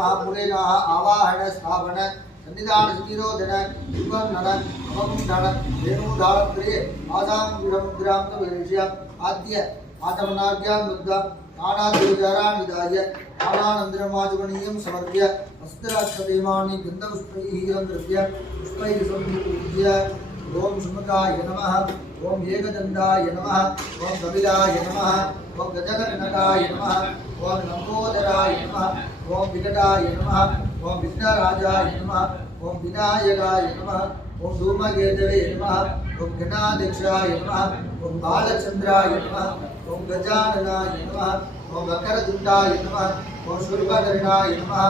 நமः மூலேனாः ஆவாஹன ஸ்தாபன சன்னிதான ஸ்திரோதன விவர்ணன அவகுண்டன வேணூதாளத்ரே ஆதாம் விடம் கிராந்த விருஷ்ய ஆத்ய ஆதமனார்யாம் முத்தா நானாதிருஜாராணிதாய ஆனானந்திரமாஜுகணீயம் சமர்ப்பிய வஸ்திராட்சதேமானி கந்தபுஷ்பைः திரவிய புஷ்பைः சம்பூஜ்ய ஓம் சுமுகாய நமः ஓம் ஏகதண்டாய நமः ஓம் கபிலாய நமः ஓம் கஜகர்ணகாய நமः ஓம் லம்போதராய நமः ஓம் விகடாய நமः ஓம் விக்னராஜாய நமः ஓம் விநாயகாய நமः ஓம் தூமகேதவே நமः ஓம் கணாதீக்ஷாய நமः ஓம் பாலச்சந்திராய நமः ஓம் கஜானனாய நமः ஓம் வக்கரதுண்டாய நமः ஓம் சூர்பகர்ணாய நமः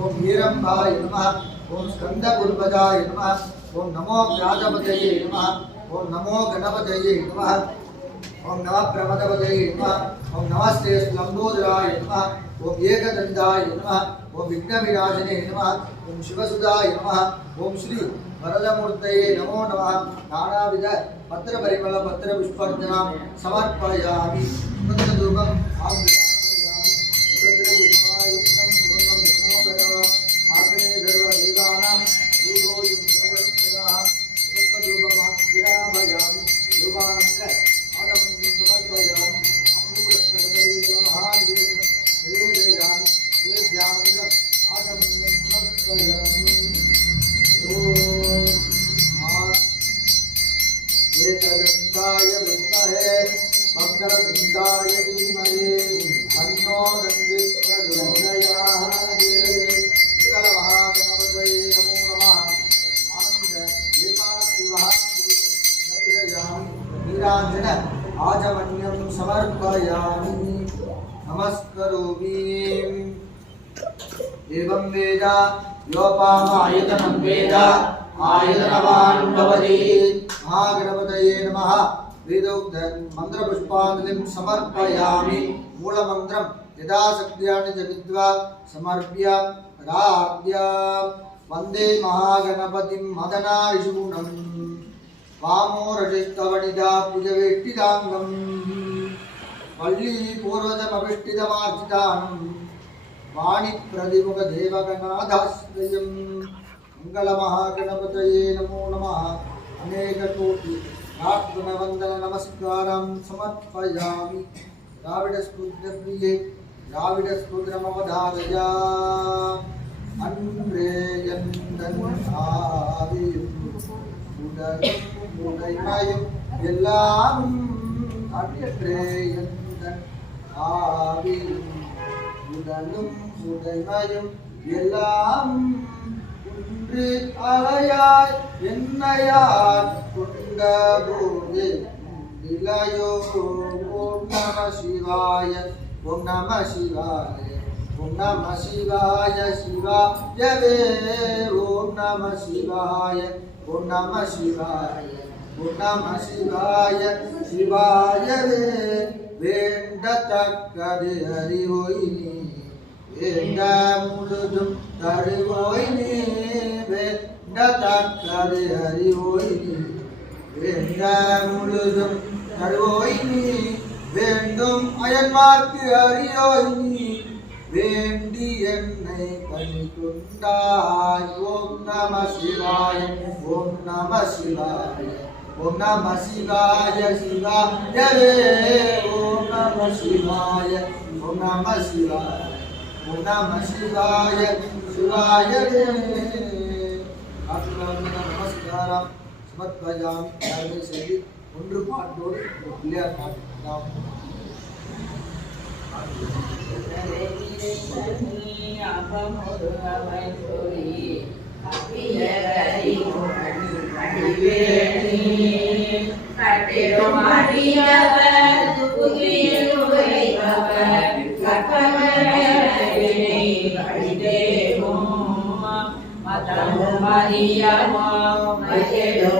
ஓம் வீரம்பாய நமः ஓம் ஸ்கந்தகுருபதாய நமः ஓம் நமோ வியாஜபதயே நம. ஓம் நமோ கணபதயே நம. ஓம் நம பிரமதபதயே நம. ஓம் நமஸ்தே ஸ்லம்போதராய நம. ஓம் ஏகதண்டாய நம. ஓம் விக்னவிராஜனே நம. ஓம் சிவசுதாய நம. ஓம் ஸ்ரீ வரதமூர்த்தயே நமோ நம. நானாவித பத்திர பரிமள பத்திர புஷ்பார்ச்சனாம் சமர்ப்பயாமி சுகந்ததூபம் ஆம் नीराञ्जन आचमन्यं समर्पयामि नमस्करोमि एवं वेद योपामायतनं वेद आयतनवान् भवति महागणपतये नमः वेदोक्त मन्त्रपुष्पाञ्जलिं समर्पयामि मूलमन्त्रं यथाशक्त्यानि च विद्वा समर्प्य राज्ञ वन्दे महागणपतिं मदनारिशूनम् వామోరజిస్తవనిదా భుజవెట్టిదాంగం వల్లీ పూర్వజమభిష్టితమార్జితానం వాణి ప్రతిముఖ దేవగణాధాశ్రయం. మంగళమహాగణపతయే నమో నమ. అనేక కోటి రాత్రునవందన నమస్కారం సమర్పయామి. ద్రావిడ స్తోత్రప్రియే ద్రావిడ స్తోత్రమవధారయా అన్వేయం உடலும் உடைமையும் எல்லாம் அன்றே ஆவியும் உடலும் உடைமையும் எல்லாம் ஒன்று அலையாய் என்னையார் கொண்ட போது இளையோ ஓம் நம சிவாய ஓம் நம சிவாய ஓம் நம சிவாய சிவாயவே ஓம் நம சிவாய ஓம் நம சிவாய ஓம் நம சிவாய சிவாயவே வேண்டத்தக்கது அறிவோய் நீ வேண்ட முழுதும் தருவோய் நீ வேண்டத்தக்கது அறிவோய் நீ வேண்ட முழுதும் தருவோய் நீ வேண்டும் அயன்மார்க்கு அறியோய் நீ வேண்டி என்னை கனி கொண்டாய் ஓம் நம சிவாய ஓம் நம சிவாய ஓம் நம சிவாய சிவாயவே ஓம் நம சிவாய ஓம் நம சிவாய ஓம் நம சிவாய சிவாயவே. நமஸ்காரம். சமர்ப்பயாமி. யாருமே ஒன்று பாட்டோடு பிள்ளையார் பாட்டு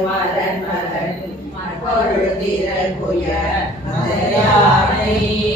மதன் மகன் மற்பொருள் திறன் புய மதையானை.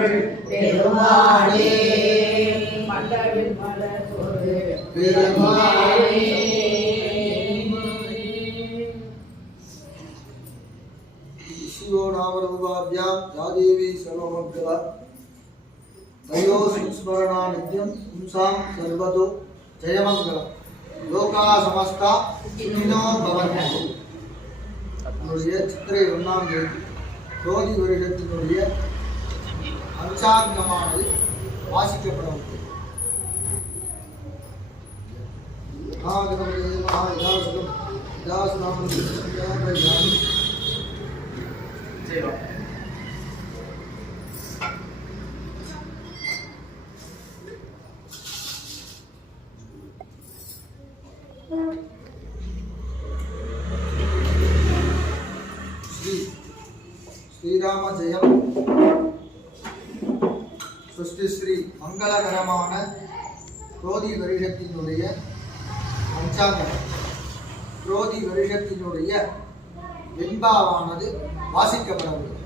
அருள் பெருமாளே மலரில் सर्वतो जयमङ्गलः லோகா சமஸ்தா இன்னோ பவன். சித்திரை ஒன்றாம் தேதி. வருஷத்தினுடைய பஞ்சாங்கமானது வாசிக்கப்பட உள்ளது மகாகணபதி மங்களகரமான குரோதி வருஷத்தினுடைய பஞ்சாங்கம் குரோதி வருஷத்தினுடைய வெண்பாவானது வாசிக்கப்படவில்லை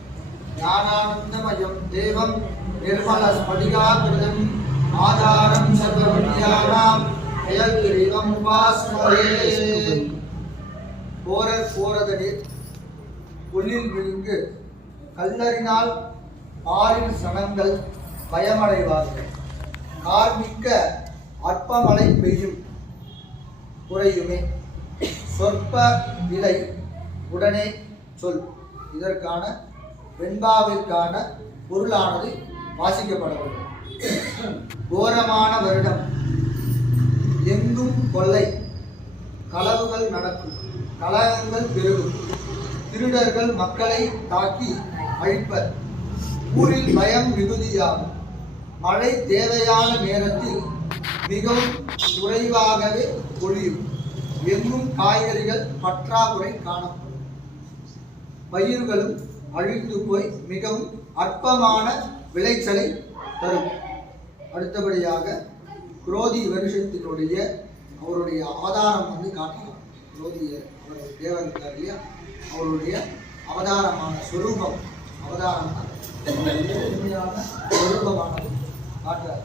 ஞானானந்தமயம் தேவம் நிர்மல ஸ்படிகாகிருதம் ஆதாரம் சர்வபடியானாம் வித்யானாம் அயல்கிரீவம் உபாஸ்மரே போரர் போரதனில் புல்லில் விழுந்து கல்லறினால் பாரில் சனங்கள் பயமடைவார்கள். கார்மிக்க அற்பமழை பெய்யும் குறையுமே. சொற்ப விலை உடனே சொல். இதற்கான வெண்பாவிற்கான பொருளானது வாசிக்கப்படவில்லை கோரமான வருடம். எங்கும் கொள்ளை. களவுகள் நடக்கும். கலகங்கள் பெருகும். திருடர்கள் மக்களை தாக்கி அழிப்பர். ஊரில் பயம் மிகுதியாகும். மழை தேவையான நேரத்தில் மிகவும் குறைவாகவே பொழியும். எங்கும் காய்கறிகள் பற்றாக்குறை காணப்படும். பயிர்களும் அழிந்து போய் மிகவும் அற்பமான விளைச்சலை தரும். அடுத்தபடியாக குரோதி வருஷத்தினுடைய அவருடைய அவதாரம் வந்து காட்டலாம். குரோதிய அவருடைய தேவர் இருக்கார் இல்லையா? அவருடைய அவதாரமான சுரூபம். அவதாரம் உண்மையான ஸ்வரூபமானது காட்டுறார்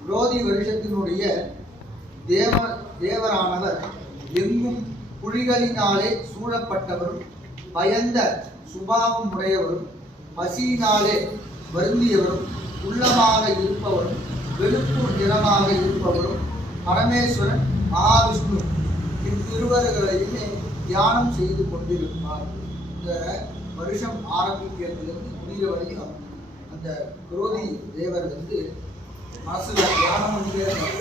குரோதி வருஷத்தினுடைய தேவ தேவரானவர் எங்கும் புலிகளினாலே சூழப்பட்டவரும் பயந்த சுபாவம் உடையவரும் பசியினாலே வருந்தியவரும் உள்ளமாக இருப்பவரும் வெளுப்பு நிறமாக இருப்பவரும் பரமேஸ்வரன் மகாவிஷ்ணு இவ்விருவர்களையுமே தியானம் செய்து கொண்டிருப்பார். இந்த வருஷம் ஆரம்பிக்கிறதுலேருந்து முடிகிற வரையும் அந்த குரோதி தேவர் வந்து மனசுல தியானம் பண்ணிட்டே இருந்தார்.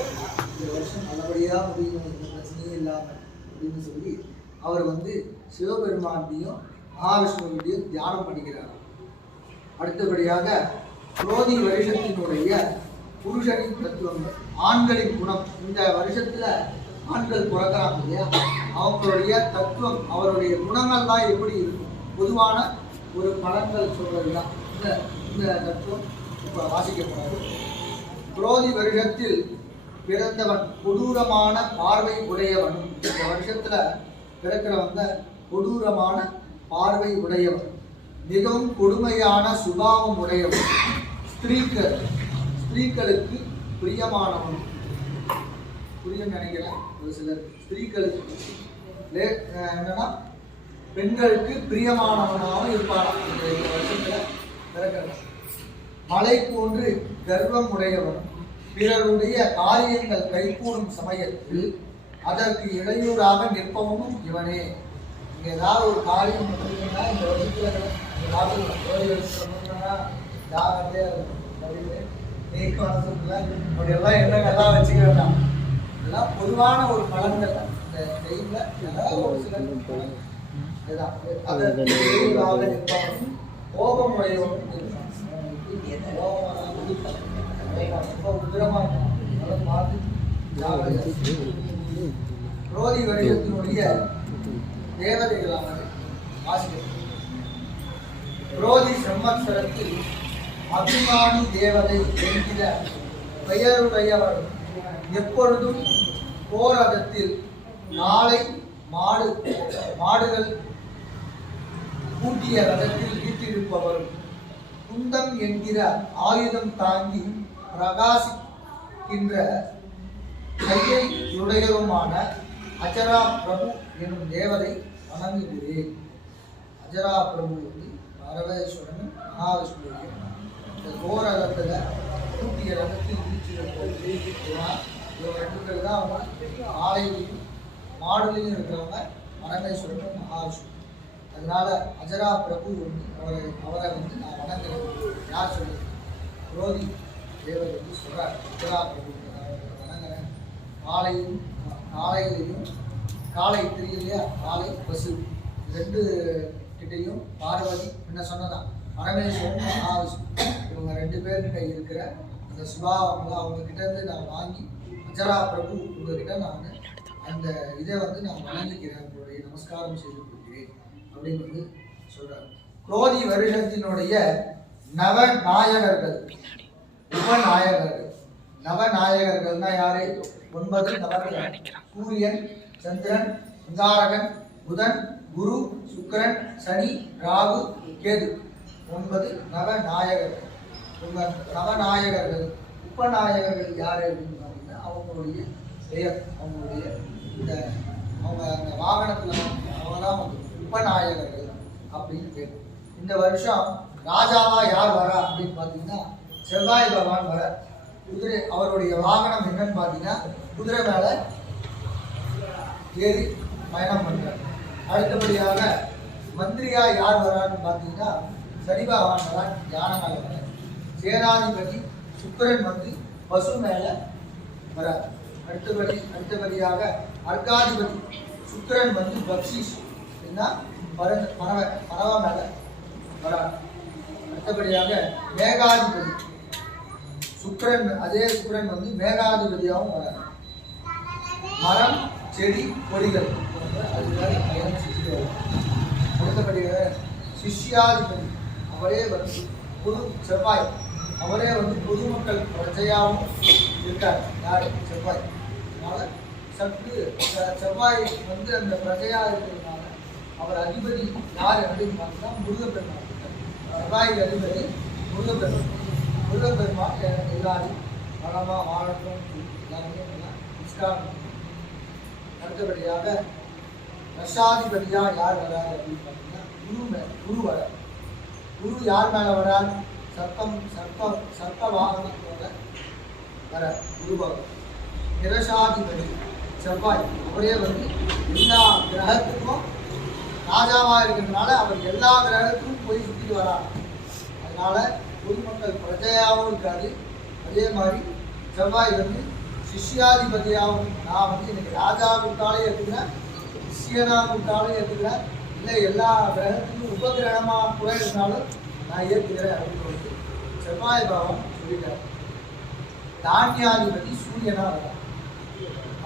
இந்த வருஷம் நல்லபடியாக முடியும் எந்த பிரச்சனையும் இல்லாமல் அப்படின்னு சொல்லி அவர் வந்து சிவபெருமானையும் மகாவிஷ்ணுவிடையும் தியானம் பண்ணிக்கிறார். அடுத்தபடியாக குரோதி வருஷத்தினுடைய புருஷனின் தத்துவம் ஆண்களின் குணம். இந்த வருஷத்தில் ஆண்கள் பிறக்கிறாங்க இல்லையா? அவங்களுடைய தத்துவம் அவருடைய குணங்கள் தான் எப்படி இருக்கும்? பொதுவான ஒரு பலன்கள் சொல்றது தான் இந்த இந்த தத்துவம் இப்போ வாசிக்கப்படாது. குரோதி வருஷத்தில் பிறந்தவன் கொடூரமான பார்வை உடையவன். இந்த வருஷத்துல பிறக்கிறவங்க கொடூரமான பார்வை உடையவன். மிகவும் கொடுமையான சுபாவம் உடையவன். ஸ்திரீக்கள் ஸ்திரீக்களுக்கு பிரியமானவன். புரியும் நினைக்கிறேன் ஒரு சிலர். ஸ்திரீக்களுக்கு. என்னன்னா பெண்களுக்கு பிரியமானவனாகவும் இருப்பானாம். இந்த இந்த வருஷத்துல பிறக்கிறவன். மலை போன்று கர்வம் உடையவன் பிறருடைய காரியங்கள் கைகூடும் சமயத்தில் அதற்கு இடையூறாக நிற்பவனும் இவனே. இங்க ஏதாவது ஒரு காரியம் பண்ணிங்கன்னா இந்த வருஷத்துல அப்படியெல்லாம் எண்ணங்கள்லாம் வச்சுக்க வேண்டாம். இதெல்லாம் பொதுவான ஒரு பலன்கள் இந்த ஏதாவது ஒரு சில பலன்கள். இதுதான். அதற்கு இடையூறாக நிற்பவனும் கோபம் உடையவனும் இருப்பான் ரொம்ப அதை பார்த்து தேவதைகளானது சம்மத்சரத்தில் அபிமானி தேவதை என்கிற பெயருடையவர் எப்பொழுதும் போராட்டத்தில் நாளை மாடு மாடுகள் பூட்டிய ரதத்தில் வீட்டிருப்பவரும் குந்தம் என்கிற ஆயுதம் தாங்கி பிரகாசி கையை உடையதுமான அஜரா பிரபு எனும் தேவதை வணங்குகிறேன். அஜரா பிரபு வந்து பரவேஸ்வரனும் மகாவிஷ்ணுவையும் இந்த கோர ரதத்தில் கூட்டிய ரகத்தில் வீழ்ச்சிருக்கோம் இவங்க ரெண்டு பேர் தான் அவங்க ஆலையிலையும் மாடுலையும் இருக்கிறவங்க பரமேஸ்வரனும் மகாவிஷ்ணு அதனால அஜரா பிரபு வந்து அவரை அவரை வந்து நான் வணங்குறேன். யார் சொல்லுது புரோதி தேவர் வந்து சொல்கிறார் அஜரா பிரபு வணங்குறேன். காலையும் காலையிலையும் காலை தெரியும் இல்லையா காலை பசு. ரெண்டு கிட்டையும் பார்வதி என்ன சொன்னதான். பரமேஸ்வரன் மகாவிஷ்ணு. இவங்க ரெண்டு பேர்கிட்ட இருக்கிற அந்த சுபாவங்களை அவங்ககிட்ட இருந்து நான் வாங்கி அஜரா பிரபு உங்ககிட்ட நான் அந்த இதை வந்து நான் வணங்குகிறேன் உங்களுடைய நமஸ்காரம் செய்து அப்படின்னு சொல்றாரு குரோதி வருடத்தினுடைய நவநாயகர்கள். உபநாயகர்கள். நவநாயகர்கள்னா யாரு? ஒன்பது நவர்கள். சூரியன் சந்திரன் அங்காரகன் புதன் குரு சுக்கிரன் சனி ராகு கேது. ஒன்பது நவநாயகர்கள். நவநாயகர்கள். உபநாயகர்கள் யார் அப்படின்னு பார்த்தீங்கன்னா அவங்களுடைய பெயர். அவங்களுடைய இந்த அவங்க அந்த வாகனத்தில் அவங்க தான் வந்து உபநாயகர்கள் அப்படின்னு பேர். இந்த வருஷம் ராஜாவா யார் வரா அப்படின்னு பார்த்தீங்கன்னா செவ்வாய் பகவான் வர குதிரை அவருடைய வாகனம் என்னன்னு பார்த்தீங்கன்னா குதிரை மேலே ஏறி பயணம் பண்றார். அடுத்தபடியாக மந்திரியா யார் வரான்னு பார்த்தீங்கன்னா சனி பகவான் வரான் யானை வர சேனாதிபதி சுக்கரன் வந்து பசு மேலே வரார். அடுத்தபடி அடுத்தபடியாக அர்காதிபதி சுக்கரன் வந்து பக்ஷிஷ். என்ன பறவை பறவை பறவை மேலே வரார் அடுத்தபடியாக மேகாதிபதி. சுக்கரன் அதே சுக்கரன் வந்து மேகாதிபதியாகவும் வரார் மரம் செடி கொடிகள். அதுக்காக பயணம் செஞ்சுட்டு வரும் அடுத்தபடியாக சிஷ்யாதிபதி. அவரே வந்து பொது செவ்வாய். அவரே வந்து பொதுமக்கள் பிரஜையாகவும் இருக்கார். யார்? செவ்வாய். அதனால சற்று செவ்வாய் வந்து அந்த பிரஜையா இருக்கிறதுனால அவர் அதிபதி யார் அப்படின்னு பார்த்தா முருகப்பெருமான். செவ்வாய் அதிபதி முருகப்பெருமான். முருகப்பெருமான் எல்லாரும் வளமாக வாழட்டும் எல்லாருமே நல்லா அடுத்தபடியாக ரஷாதிபதியாக யார் வராது அப்படின்னு பார்த்தீங்கன்னா குரு மே குரு வரார். குரு யார் மேலே வரார்? சர்ப்பம் சர்ப்ப சர்ப்ப வாகனத்தோட வர குரு நிரசாதிபதி செவ்வாய். அவரே வந்து எல்லா கிரகத்துக்கும் ராஜாவா இருக்கிறதுனால அவர் எல்லா கிரகத்துக்கும் போய் சுற்றிட்டு வராங்க. அதனால பொதுமக்கள் பிரஜையாகவும் இருக்காது அதே மாதிரி செவ்வாய் வந்து சிஷ்யாதிபதியாகவும் நான் வந்து எனக்கு ராஜா கூட்டாலே எடுத்துக்கிறேன் சிஷியனா கூட்டாலே எடுத்துக்கிறேன். இல்லை எல்லா கிரகத்துக்கும் உபகிரகமாக கூட இருந்தாலும் நான் ஏற்றுக்கிறேன் அப்படின்னு சொல்லிட்டு செவ்வாய் பாவம் சொல்லிட்டார். தானியாதிபதி சூரியனா வர்றார்.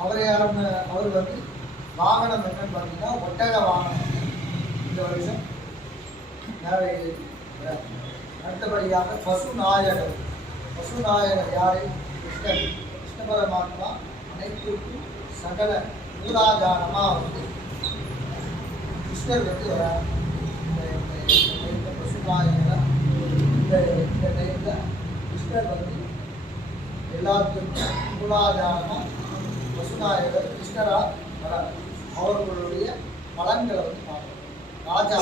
அவரை அவர் வந்து வாகனம் என்னன்னு பார்த்தீங்கன்னா ஒட்டக வாகனம். இந்த வருஷம் யாரை வர்றார். அடுத்தபடியாக பசுநாயகர். பசுநாயகர் யாரு? கிருஷ்ணன் கிருஷ்ண பரமாத்மா அனைத்துக்கும் சகல மூலாதாரமாக வந்து கிருஷ்ணர் வந்து வரார். இந்த இந்த- இந்த பசுநாயகர் இந்த இந்த கிருஷ்ணர் வந்து எல்லாத்துக்கும் மூலாதாரமாக பசுநாயகர் கிருஷ்ணரா வரார். அவர்களுடைய பலன்களை வந்து பார்க்கணும் ராஜா